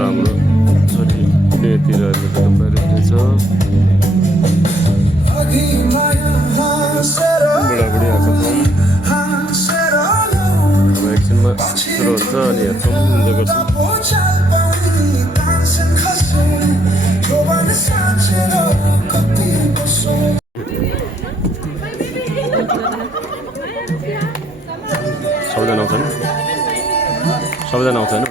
हाम्रो छोरी मेतिर बाहिर छ बुढाबुढी आएको अब एकछिनमा सुरु हुन्छ अनि हेर्छौँ इन्जोय गर्छौँ सबैजना आउँछ नि सबैजना आउँछ होइन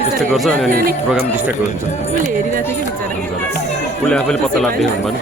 त्यस्तै गर्छ अनि प्रोग्राम डिस्ट्र्याक्ट हुन्छ उसले आफैले पत्ता लाग्दैन भने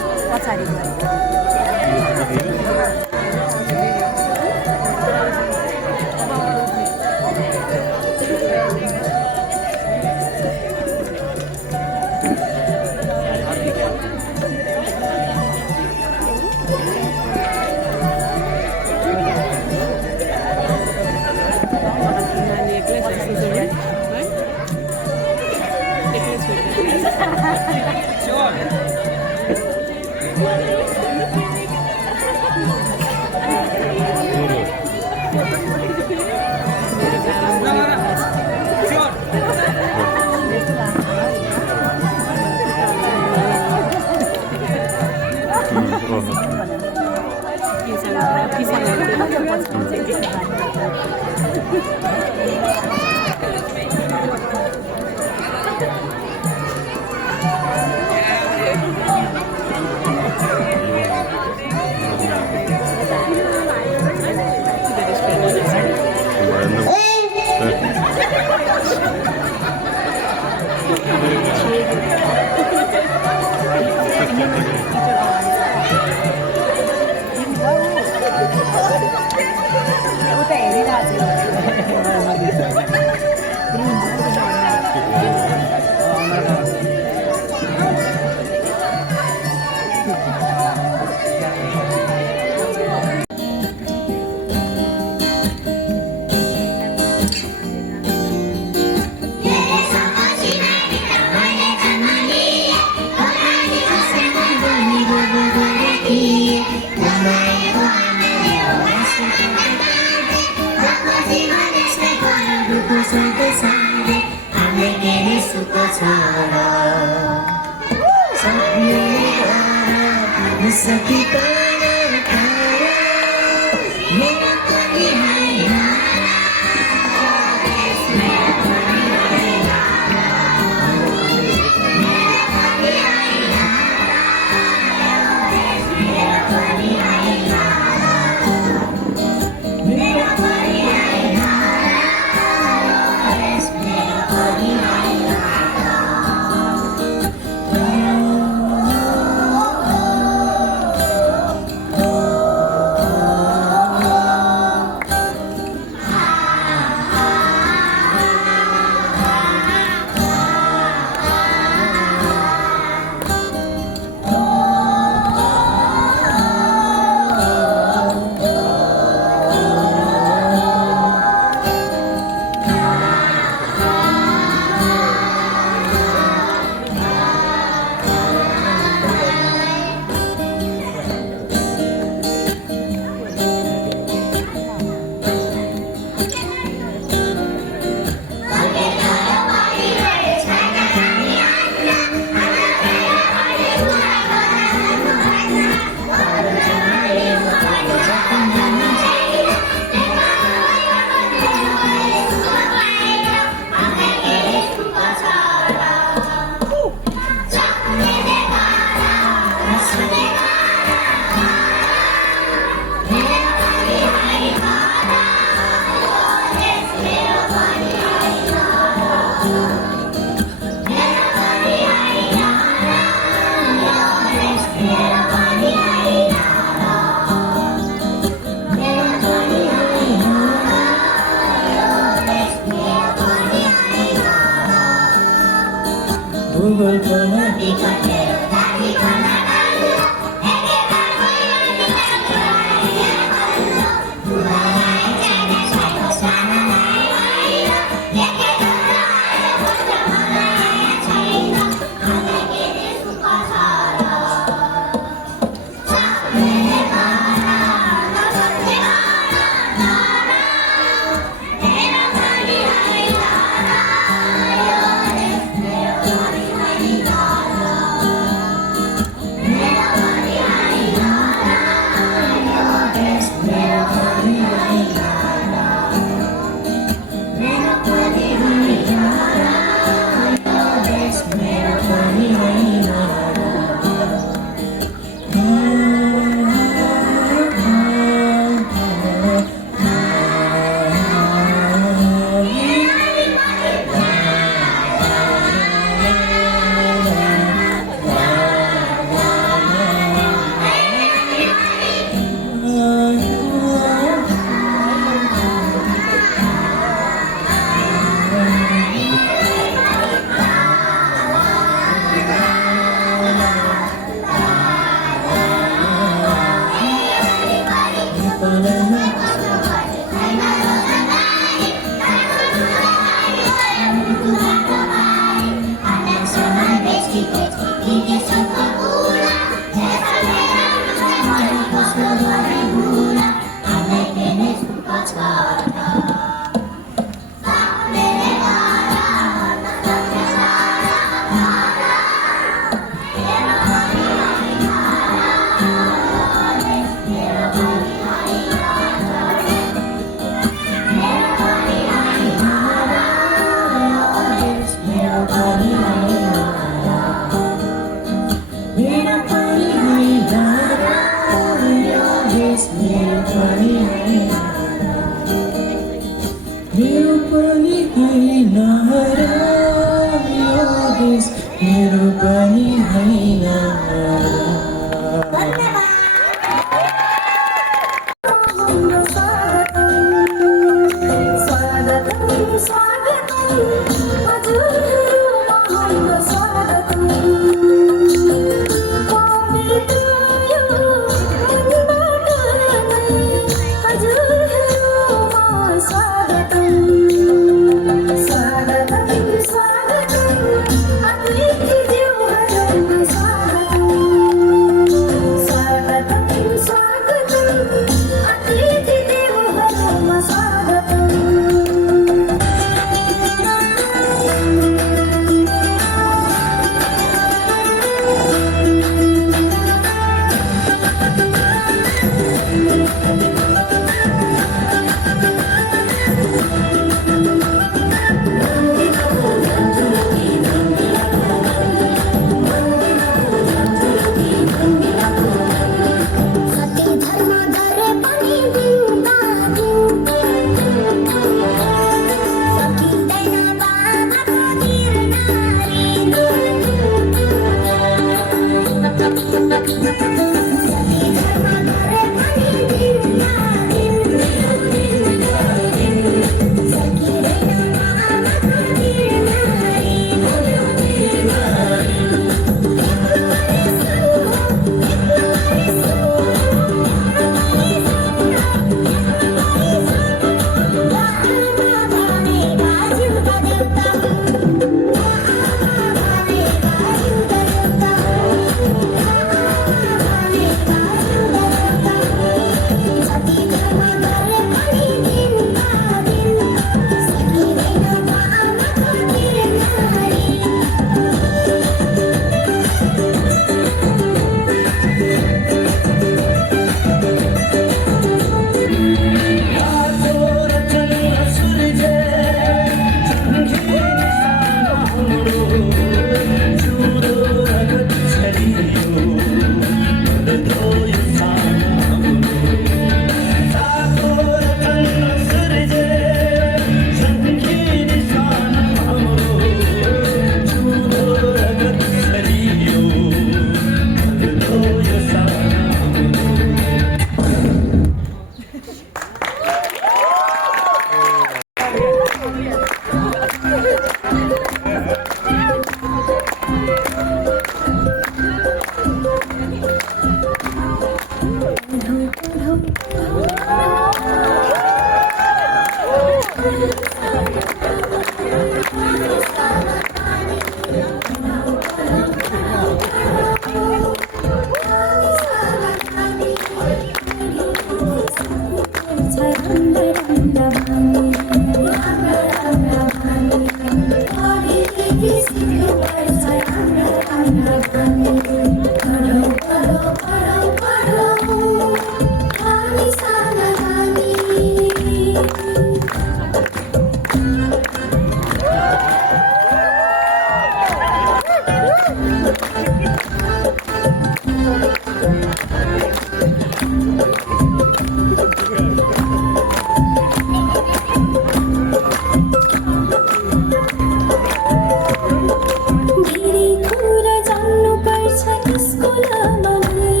धेरै कुरा जान्नुपर्छ यसको लामलाई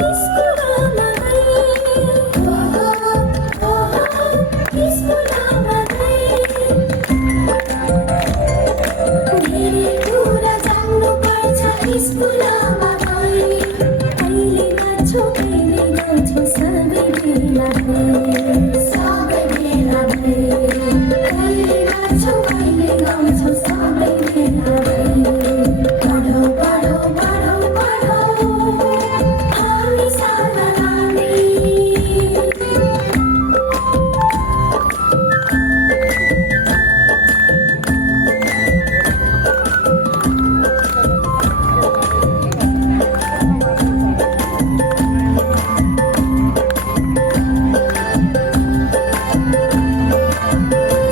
यसको लामलाई यसको लामलाई धेरै कुरा जान्नुपर्छ यसको लामलाई अहिले नाच्छौ कहिले गाउँछौ सबै बेला सबै बेला कहिले नाच्छौ कहिले गाउँछौ सबै बेला पढौ पढौ पढौ पढौ हामी साना नानी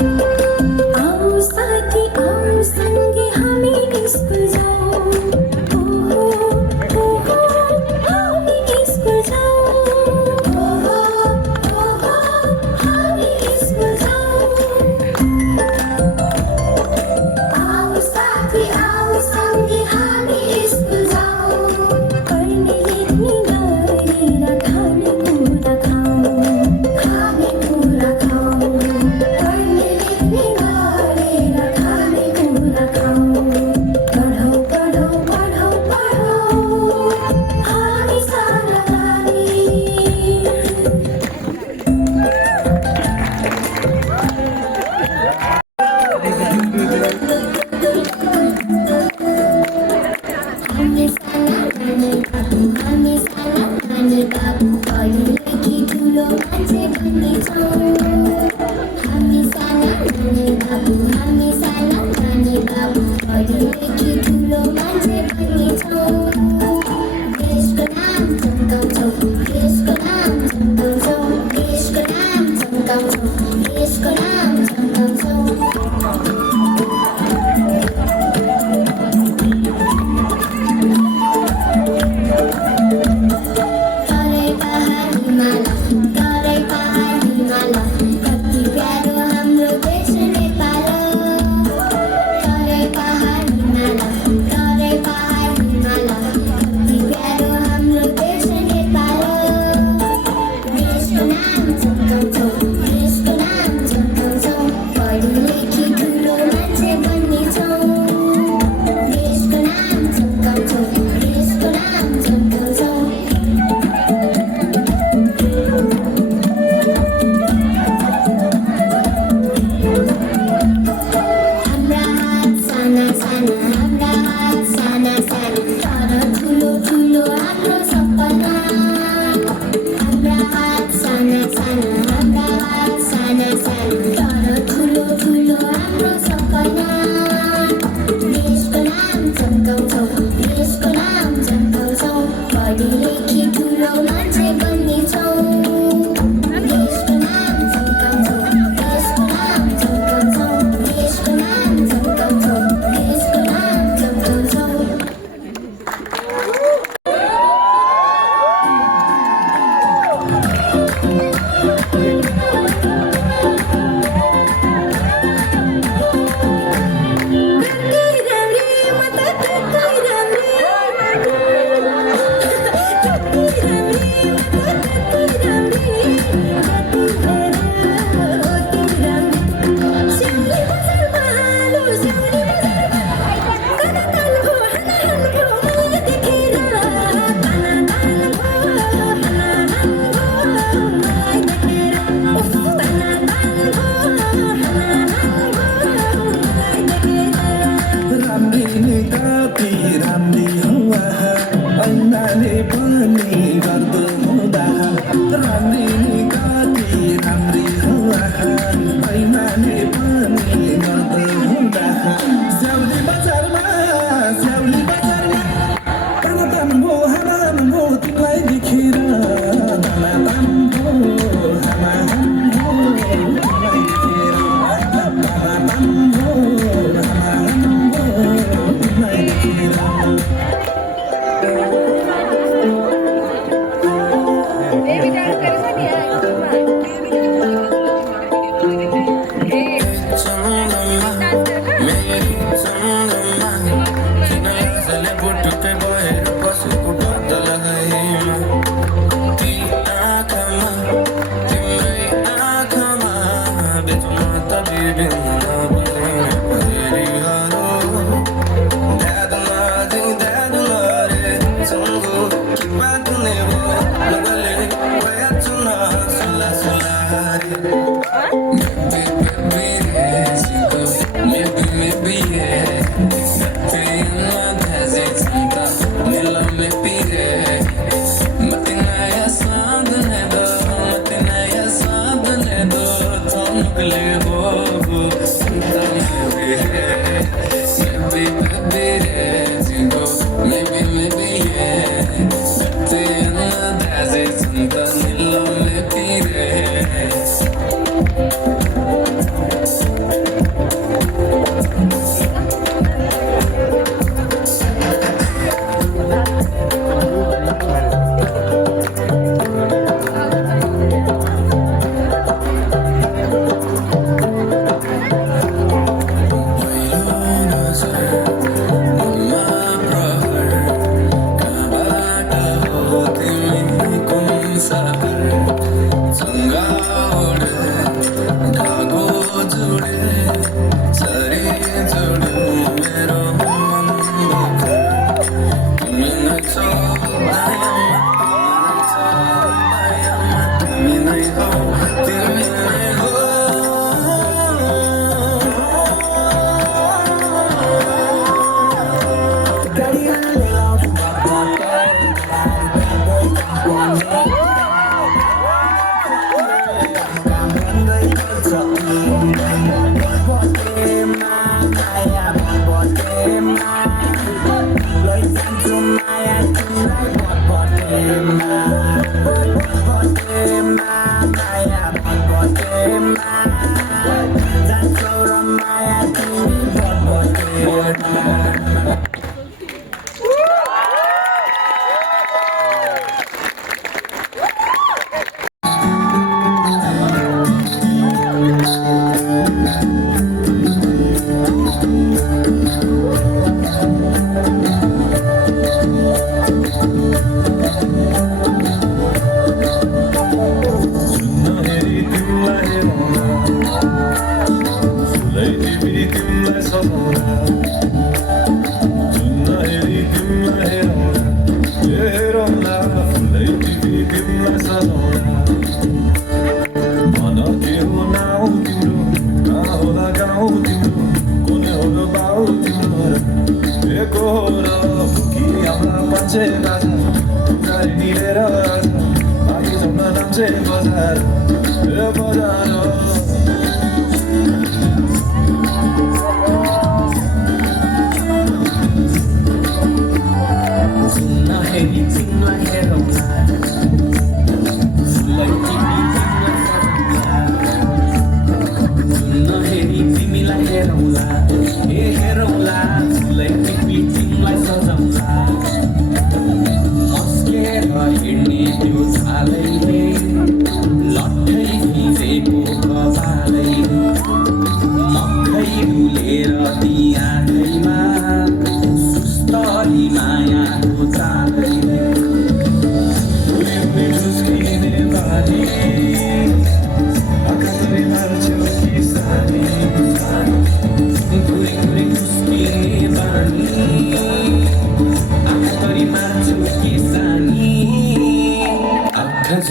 आऊ साथी आऊ सँगै हामी स्कुल जाऊ हामी स्कुल जाऊ हामी स्कुल जाऊ आऊ साथी आऊ सँगै हामी स्कुल जाऊ पढ्ने लेख्ने गरेर खानेकुरा खाऊ खानेकुरा खाऊ पढ्ने लेख्ने गरेर खानेकुरा खाऊ पढौ पढौ पढौ पढौ हामी साना नानी हामी साना नानी बाबु पढेकी ठुलो मान्छे बन्नेछौँ हामी साना नानी बाबु पढेकी ठुलो मान्छे बन्नेछौँ देशको नाम चम्काउँछौँ देशको नाम चम्काउँछौँ देशको नाम चम्काउँछौँ देशको नाम चम्काउँछौँ तराई पहाड हिमाल कति प्यारो हाम्रो देश नेपाल तराई पहाड हिमाल कति प्यारो हाम्रो देश नेपाल देशको नाम चम्काउँछौँ पढी लेखी ठुलो मान्छे बन्नेछौँ देशको नाम चम्काउँछौँ हाम्रा हात साना साना तर ठुलो ठुलो हाम्रो सपना हाम्रा हात साना साना तर ठुलो ठुलो हाम्रो सपना देशको नाम चम्काउँछौँ पढी लेखी ठुलो मान्छे बन्नेछौँ देशको नाम चम्काउँछौँ देशको नाम चम्काउँछौँ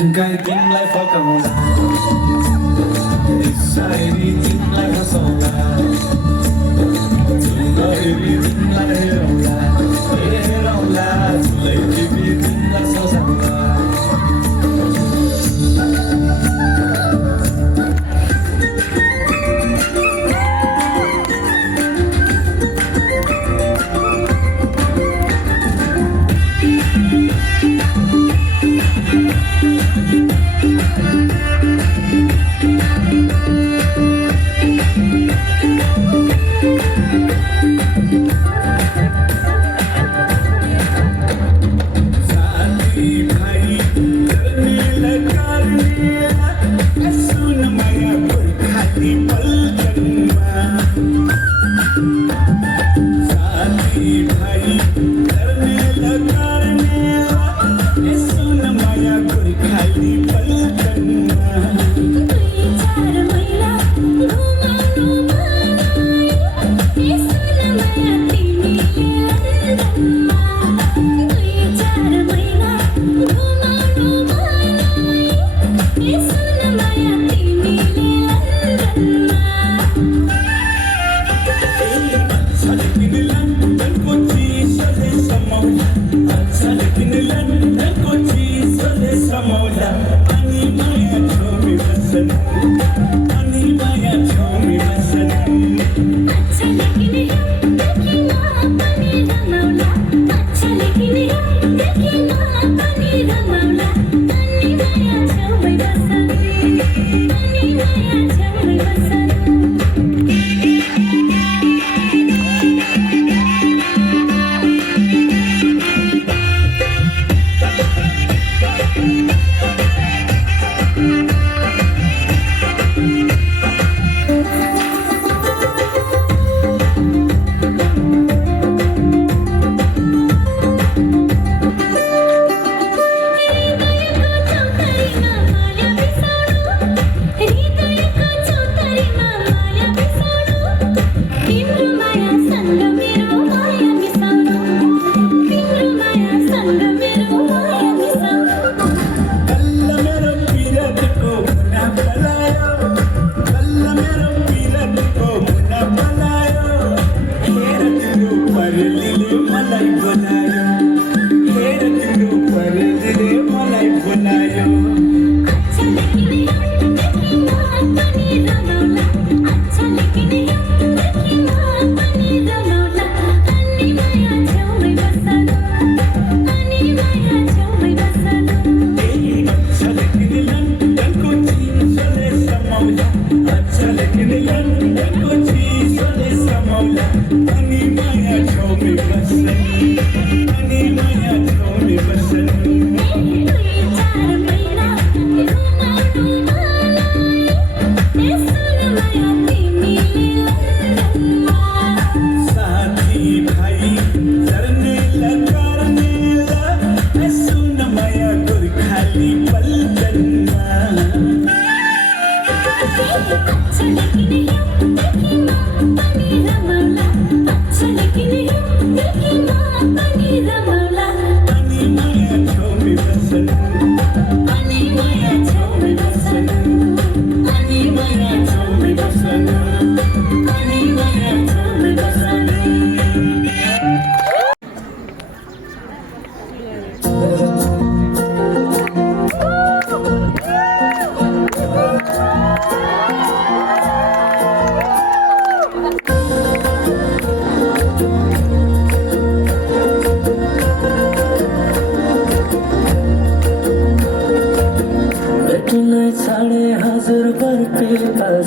Junkai timlai fakaula Isairi timlai hasola Junkai timlai herola Herola Tulai tibi timlai sosala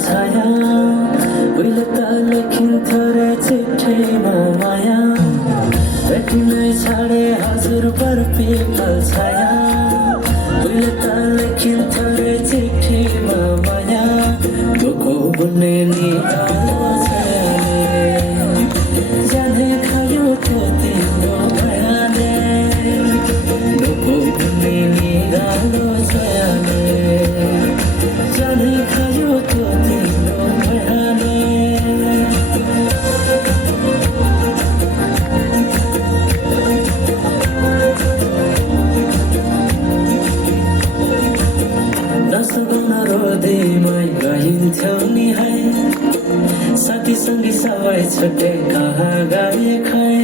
छाया उहिले त लेखिन्थ्यो रे चिठीमा माया भेटिनै छाडे हजुर पर पिपल छाया उहिले त लेखिन्थ्यो रे चिठीमा माया दुःखो बुन्ने निगालो छायाले जाने खायो त्यो तिम्रो मायाले दुःखो बुन्ने निगालो छायाले जाने खायो त्यो तिम्रो मायाले नसगाउन रोदैमै गइन्थ्यौ नि है साथीसँगै सबै छुट्टे कहाँ गए खै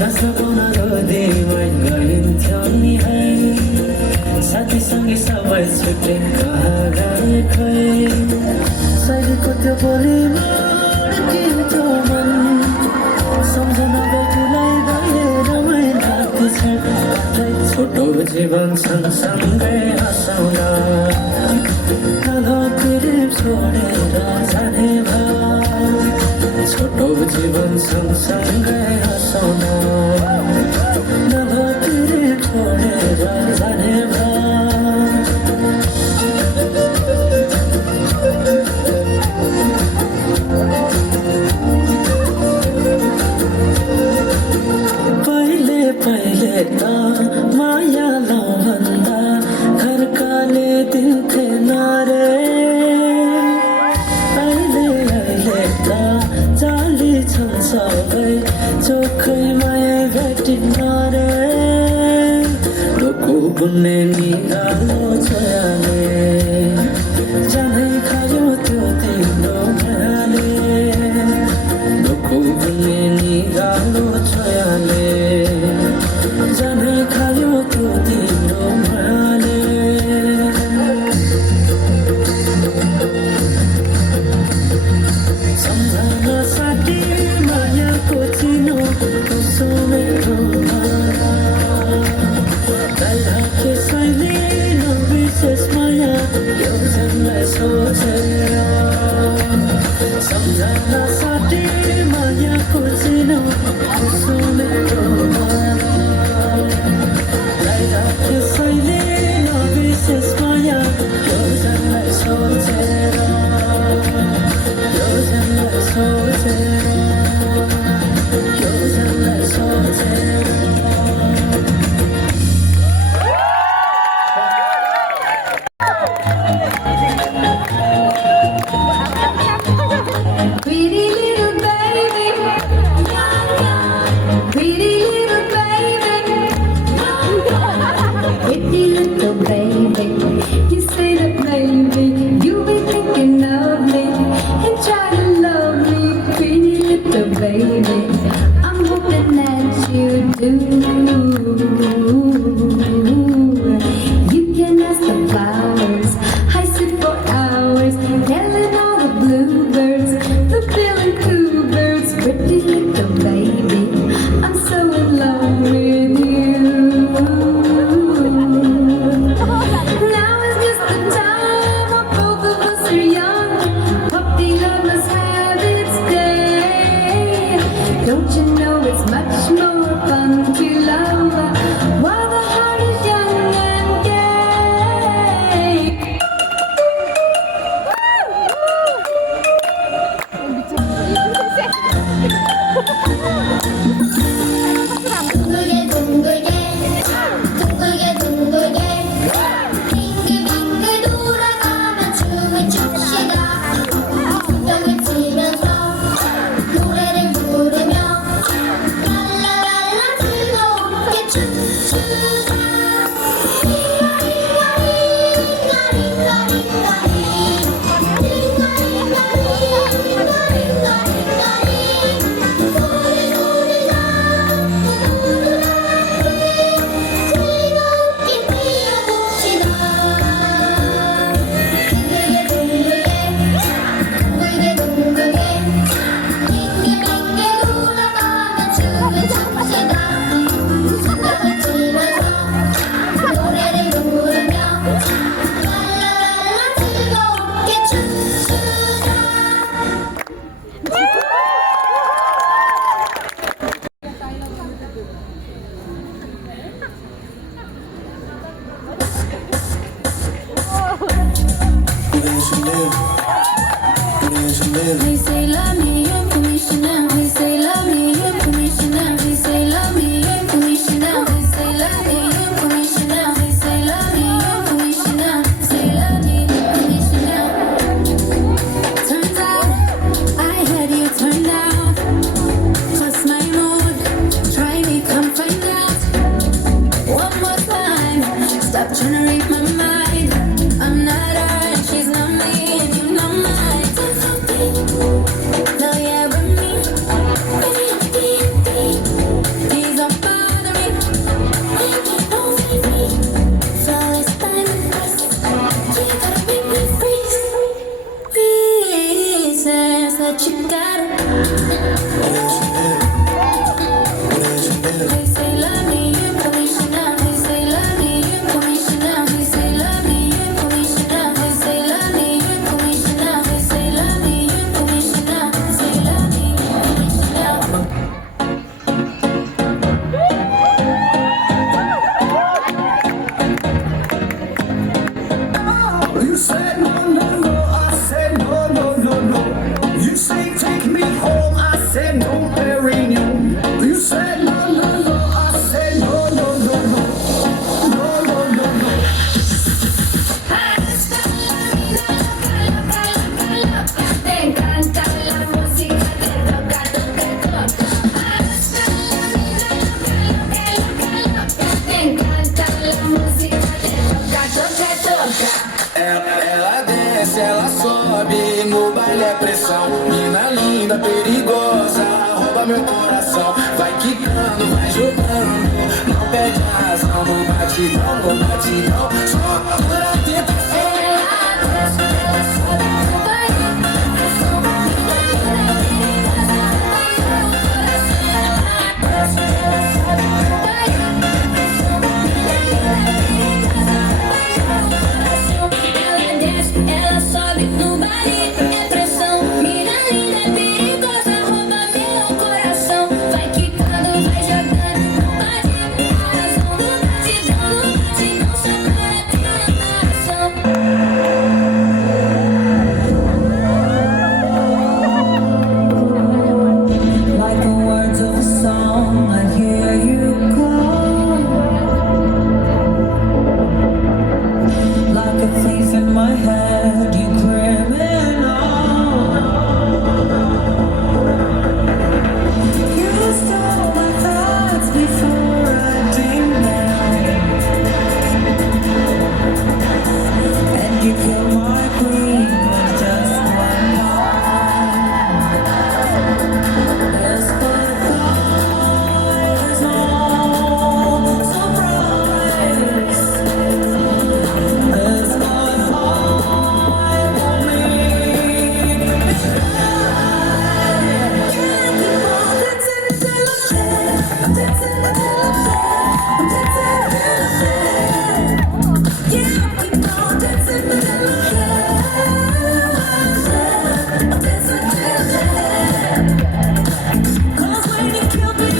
नसगाउन रोदैमै गइन्थ्यौ नि है साथीसँगै सबै छुट्टे कहाँ गए खै शरीरको त्यो बोलीमा अड्किन्थ्यो मन सम्झना बेगुलाई गए रमाइलाको छ छोटो जीवन सँगसँगै हँसाउन कालो तिरिप छोडेर जाने भयो छोटो जीवन सँगसँगै हँसाउन कालो तिरिप छोडेर जाने भयो पहिले त माया लाउँ भन्दा घरकाले दिन्थे नारे अहिले त जाली छन् सबै चोखै माया भेटिन्न रे डोको बुन्ने निगालो छयाले जानै खायो त्यो तिम्रो मायाले डोको बुन्ने निगालो छयाले जाने खायो त्यो तिम्रो मायाले सम्झन साथी मायाको चिनो कसो मेरो त्यसैले नविशेष माया यो जन्मलाई सोचेर सम्झन साथी मायाको चिनो कसो मेरो त्यसैले नविशेष माया यो जन्मलाई सोचेर यो जन्मलाई सोचेर यो जन्मलाई सोचेर Pretty little baby, pretty little baby, pretty little baby. You say that maybe you'll be thinking of me and try to love me, pretty little baby. I'm hoping that you do. You can ask the flowers, I sit for hours, telling all the bluebirds, the billing coo birds, pretty little baby. I'm so in love with you. Now is just the time when both of us are young. Puppy love must have its day. Don't you know it's much more fun to love while the heart is young and gay. 둥글게 둥글게 둥글게 둥글게 빙글빙글 돌아가며 춤을 춥시다 풍경을 치면서 노래를 부르며 랄라랄라 즐겁게 춤추자 춤을 춥시다 They say love me unconditional. They say love me unconditional. They say love me unconditional. They say love me unconditional. They say love me unconditional. Say love me unconditional. Turns out I had you turned out. Plus my mood. Try me, come find out. One more time. Stop trying to read my mind. I'm not her, and she's not me, and you know mine. No, yeah, but me. These are bothering me. Flawless diamond dust. You gotta make me freeze. Reasons that you gotta. They say love me unconditional. They say love me unconditional. They say love me unconditional. They say love me unconditional. They say love me unconditional. Say love me unconditional. You said no, no, no, I said no, no, no, no. You say take me home, I said no, Perignon. You said no, no, no, I said no, no, no, no. No, no, no, no. Te encanta la música, te toca, toca, toca. Te encanta la música, te toca, toca, toca. Ela desce, ela sobe, no baile é pressão. Mina linda, perigosa, rouba meu coração. Vai quicando, vai jogando, não perde a razão. No batidão, só pura tentação. Ela desce, ela sobe no baile, é pressão. Mina linda, perigosa, rouba meu coração. Vai quicando, vai jogando, não bate coração. No batidão, só para ter atenção. Like the words of a song, I hear you call. Like a thief in my head, you criminal. You stole my thoughts before I dreamed them, and you killed my queen with just one line. This goodbye is no surprise. This goodbye won't mean it's right. Can't keep on dancing until I'm dead. I'm dancing until I'm dead. I'm dancing until I'm dead. Yeah, keep on dancing until I'm dead. I'm dancing until I'm dead. 'Cause when you kill me,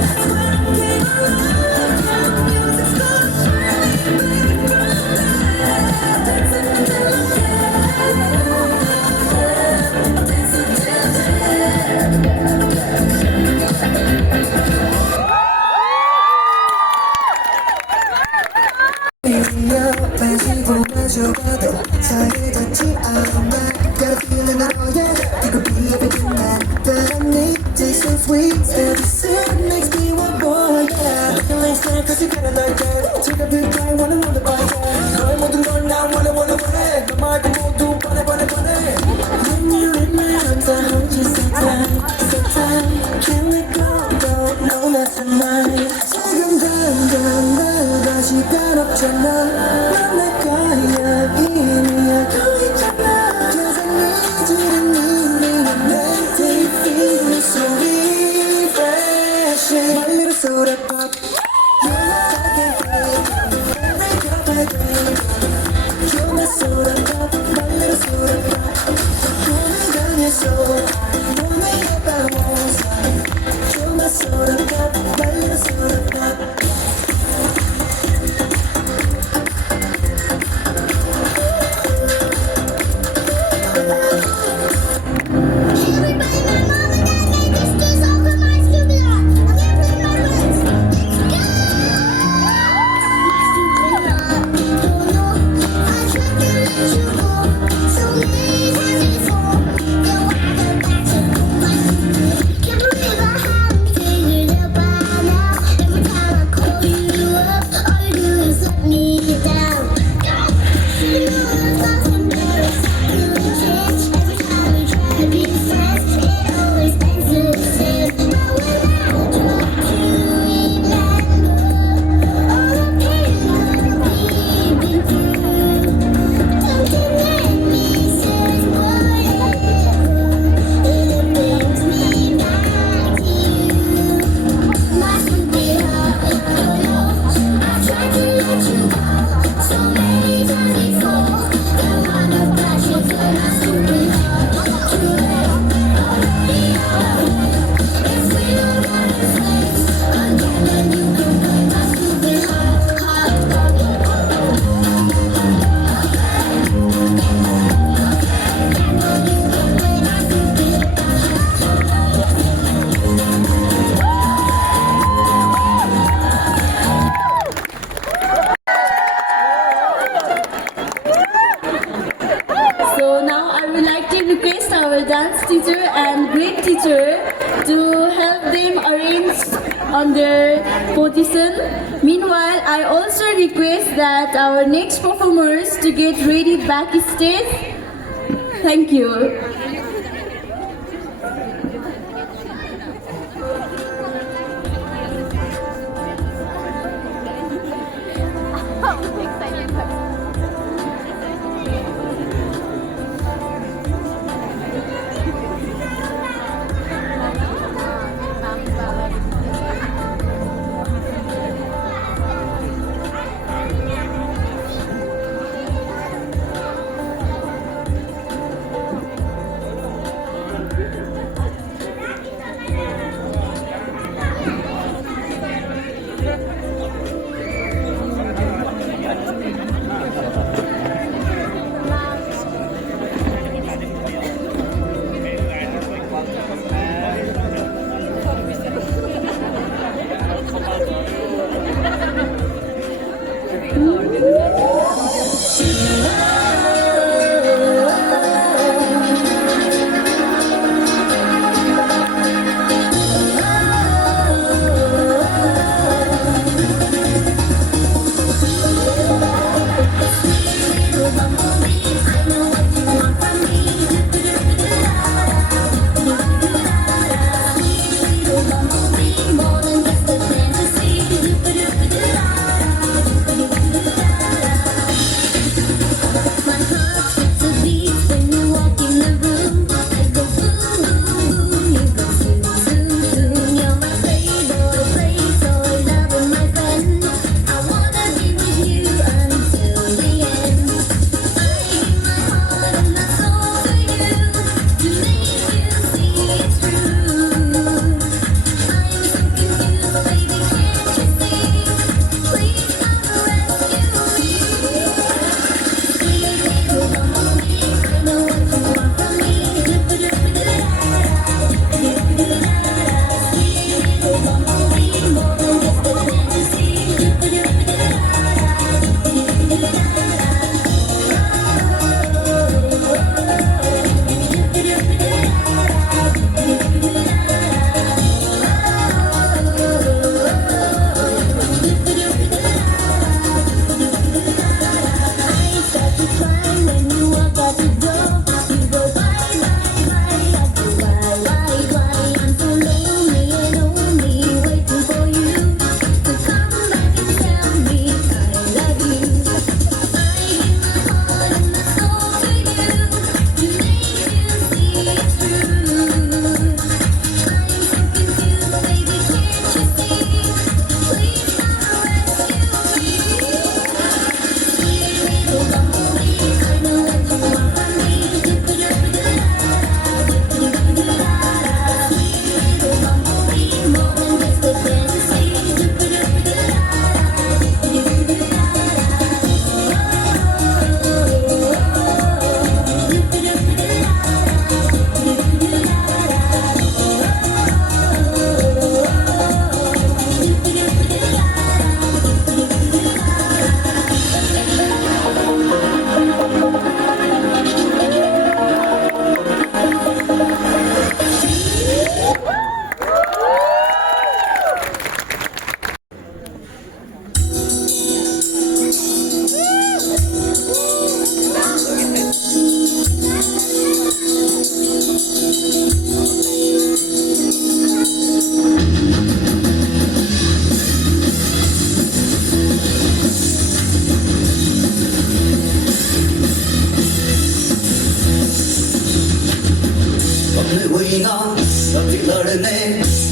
that's when I'm being alive. The music's gonna shine me, baby, from there. I'm dancing until I'm dead. I'm dancing until I'm dead. 뺀시고 마셔봐도 사이좋지 않아 Got a feeling that oh yeah You could be everything that I need Taste so sweet Every sip makes me want more yeah Looking like snack cause you got it like that Take a big bite wanna know the bite yeah 너의 모든 걸 나 wanna 너 말고 모두 뻔해 When you're in my arms I hold you so tight Can't let go no not tonight 지금 당장 나 시간 없잖아 넌 내 거야 이미 알고 있잖아 Cause I need you to need me Make me feel so refreshing My little soda pop You're my fucking every drop I drink You're my soda pop My little soda pop 몸이 강해서 몸이 아파워서 You're my soda pop My little soda pop teacher and great teacher to help them arrange on their position. Meanwhile, I also request that our next performers to get ready backstage. Thank you.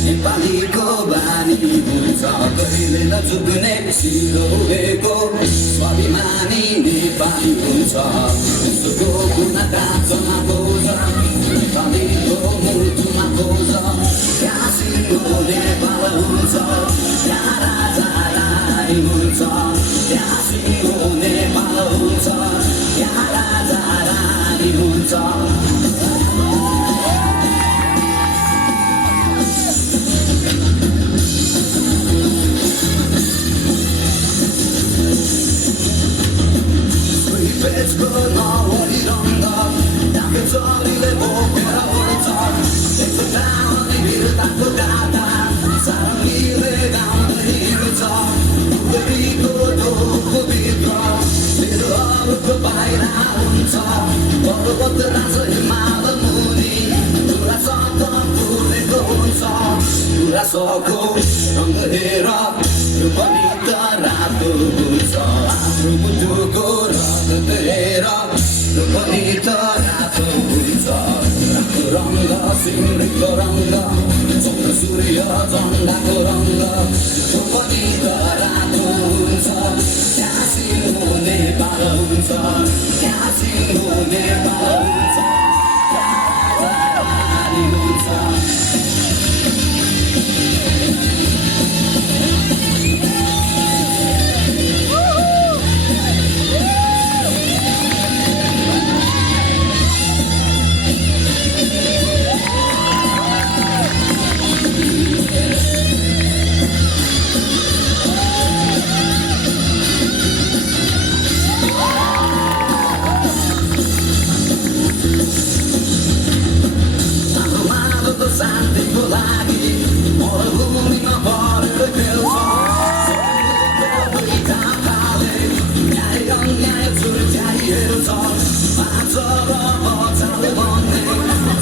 नेपालीको बानी हुन्छ कहिले नचुक्ने सिरोएको स्वाभिमानी नेपाली हुन्छ उसको गुना काँचमा बोझ नेपालीको मुटुमा बोझ यहाँ सिङ्गो नेपाल हुन्छ यहाँ राजा रानी हुन्छ यहाँ सिङ्गो नेपाल हुन्छ यहाँ राजा रानी हुन्छ Let's go now, what is on the? Now it's all in the book, सिमरेको रङ्ग चन्द्र सूर्य चन्दाको रङ्ग पनि रातो हुन्छ त्यहाँ सिङ्गो नेपाल हुन्छ त्यहाँ सिङ्गो नेपाल हुन्छ शान्तिको लागि मरुभूमिमा परेर खेल्छ न्याय अन्याय छुट्याइहेर्छ बाँच र बचाले भन्ने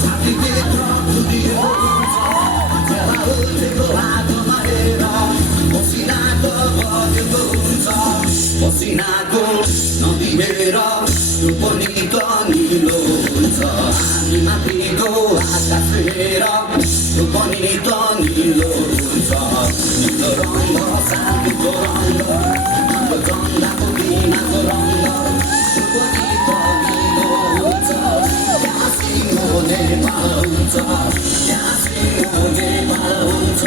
छातीभित्र फुटिएको हुन्छ जेला उठेको हातमा हेर पसिनाको बगेको हुन्छ पसिनाको नदिएर त्यो पनि त निलो हुन्छ हामी माथिको आकाश हेर त्यो पनि त निलो हुन्छ निलो रङ्ग शान्तिको रङ्ग हाम्रो चन्दाको बिनाको रङ्ग त्यो पनि त निलो हुन्छ त्यहाँ सिङ्गो नेपाल हुन्छ त्यहाँ सिङ्गो नेपाल हुन्छ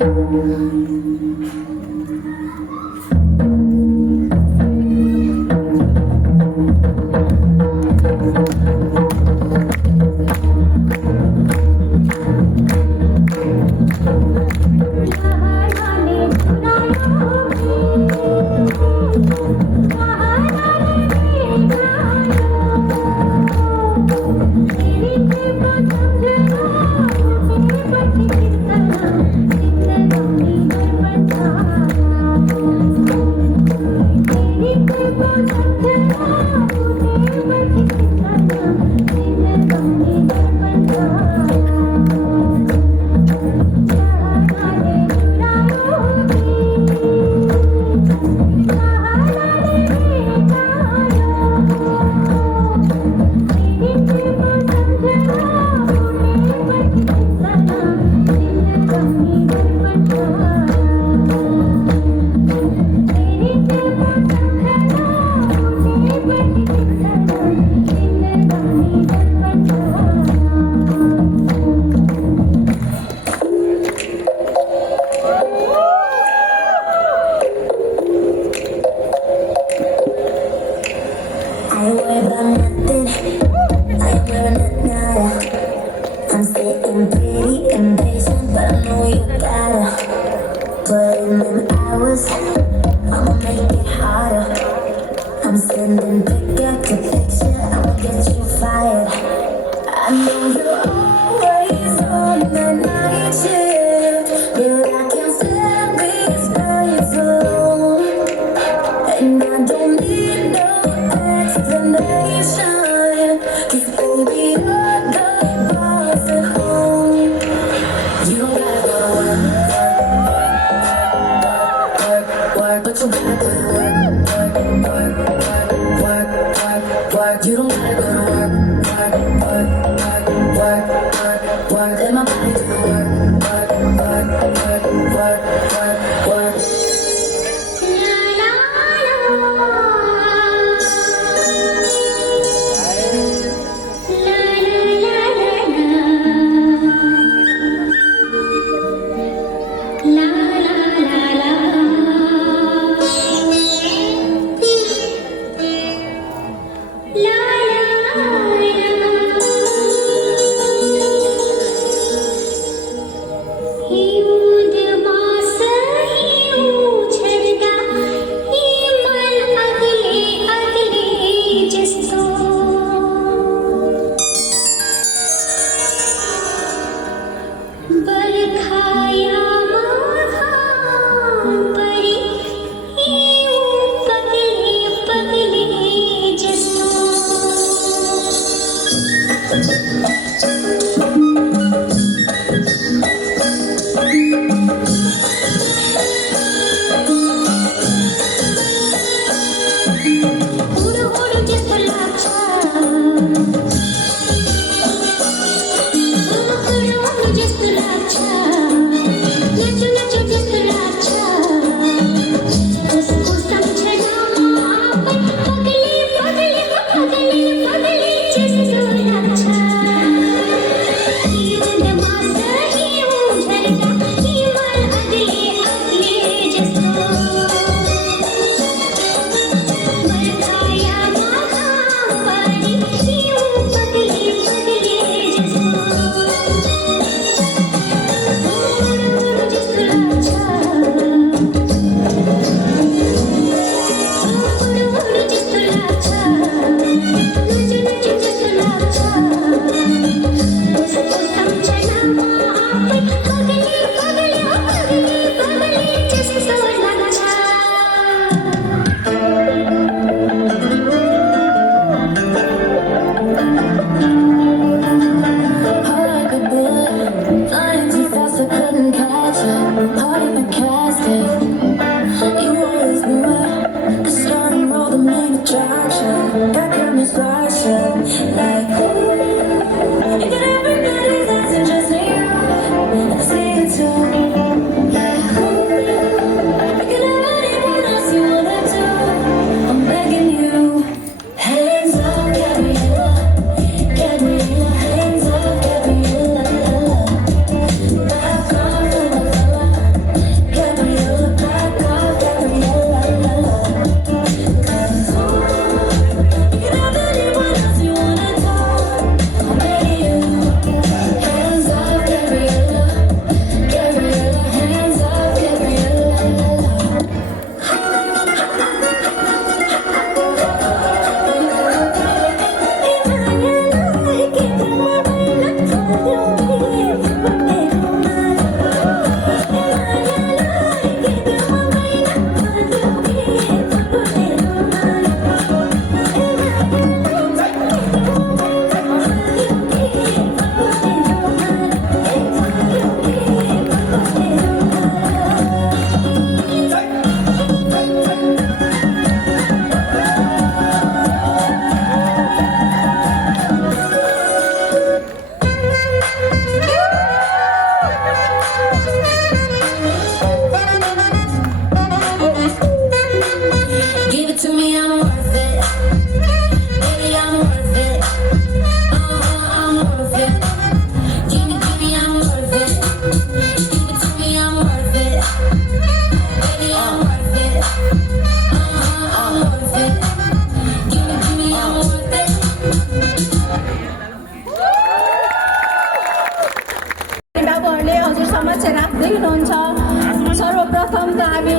I worry about nothing. I wear nada. I'm sitting pretty impatient, but I know you gotta put in them hours. I'ma make it harder. I'm sending pick after picture. I'ma get you fired. I know you're always on the night shift, but I can't stand this night alone. And I don't need no explanation, 'cause baby you're the boss at home. You don't gotta go to work, but you gotta do the work. You don't gotta go to work. Let my body do the work.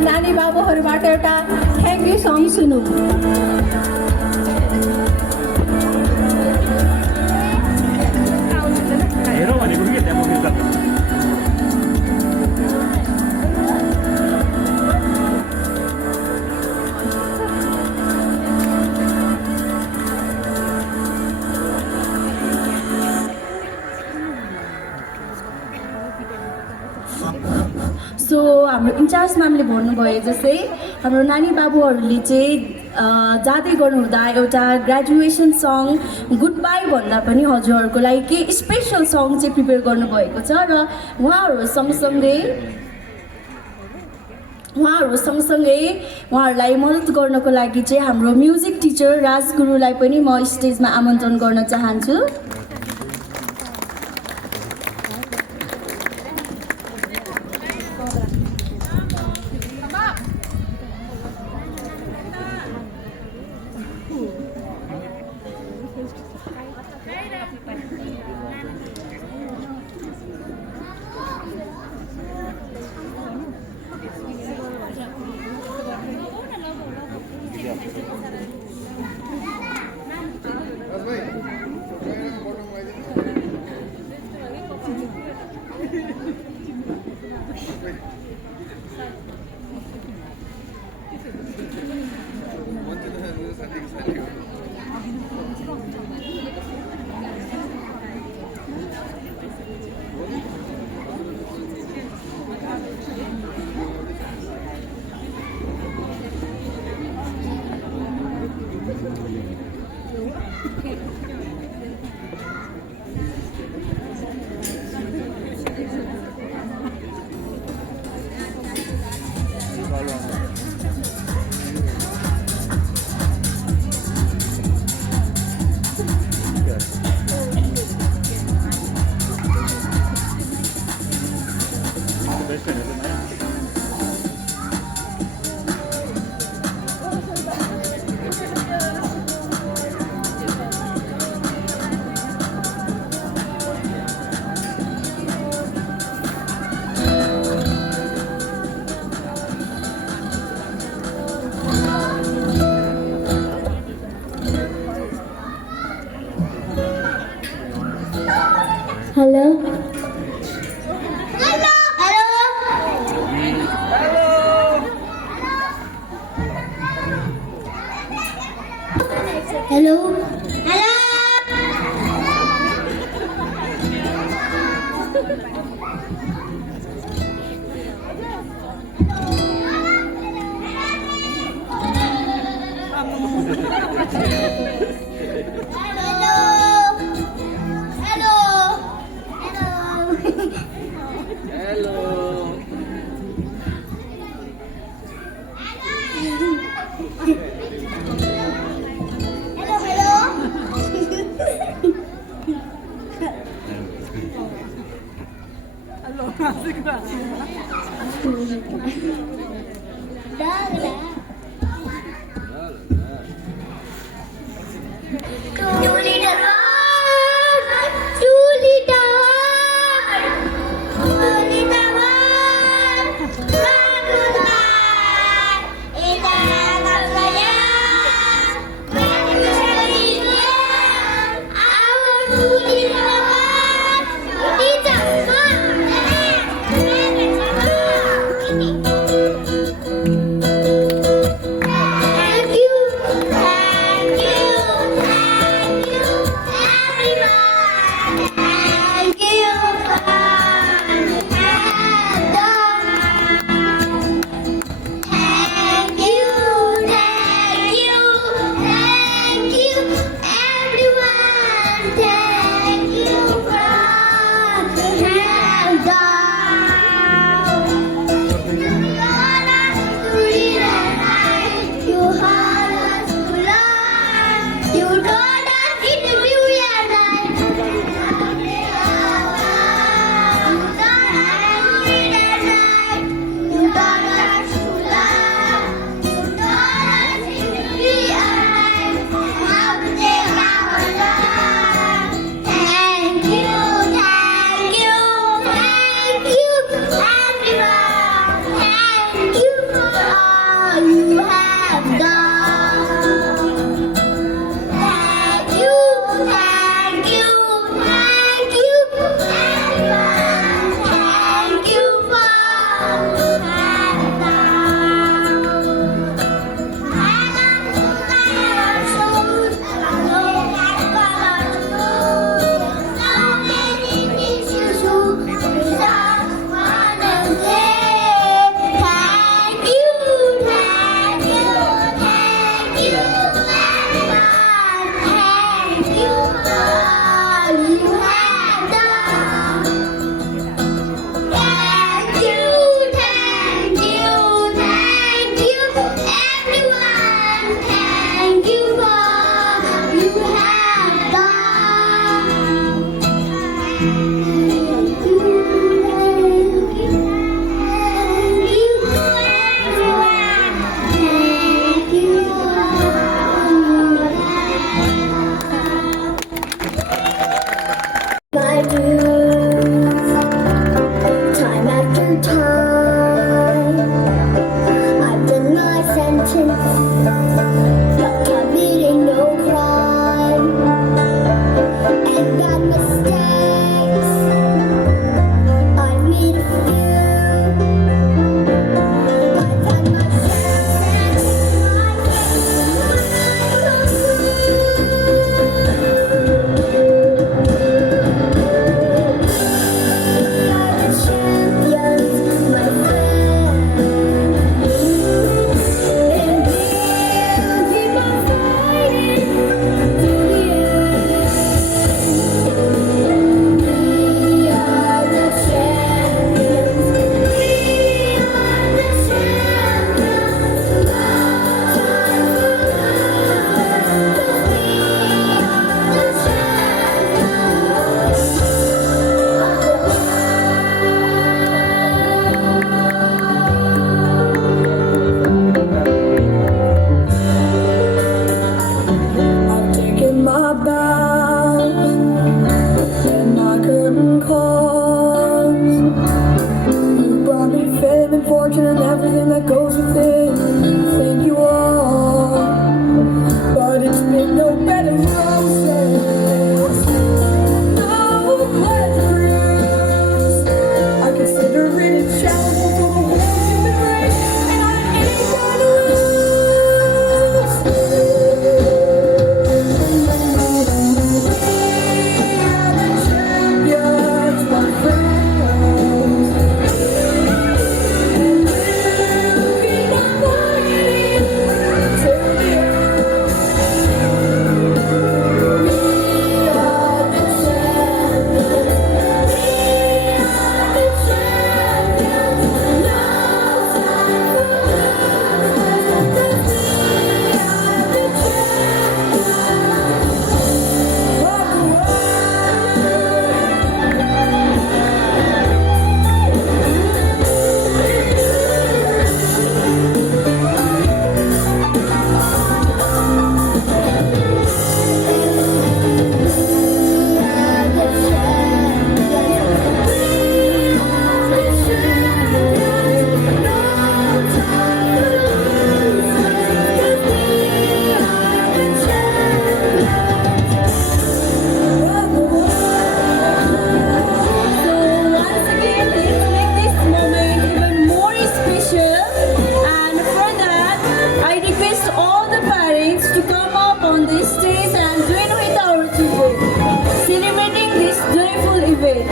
नानी बाबुहरूबाट एउटा thank you सङ सुनौँ। हेर भनेको के त्यहाँ mummy त सो हाम्रो in-charge म्यामले भन्नुभयो जस्तै हाम्रो नानी बाबुहरूले चाहिँ जाँदै गर्नुहुँदा एउटा ग्रेजुएसन सङ गुड बाई भन्दा पनि हजुरहरूको लागि केही स्पेसल सङ चाहिँ प्रिपेयर गर्नुभएको छ र उहाँहरू सँगसँगै उहाँहरूलाई मद्दत गर्नको लागि चाहिँ हाम्रो म्युजिक टिचर राजगुरुलाई पनि म स्टेजमा आमन्त्रण गर्न चाहन्छु। Hello. Hello. and fortune and everything that goes with it. Thank you all, but it's been no bed of roses, no pleasures. I consider it a challenge for the world to embrace, and I ain't gonna lose. We are the champions, my friends. And we'll keep on fighting till the end. We are the champions. We are the champions. No time for losers, 'cause we are the champions of the world. So once again, let's make this moment even more special. And for that, I request all the parents to come up on this stage and join with our children, celebrating this joyful event.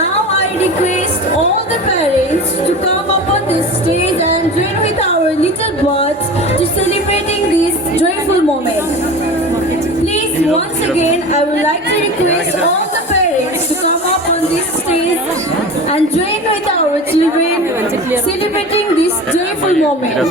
Now I request all the parents to come up on this stage and join with our little buds to celebrating this joyful moment. Please, once again, I would like to request all the parents to come up on this stage and join with our children celebrating this joyful moment.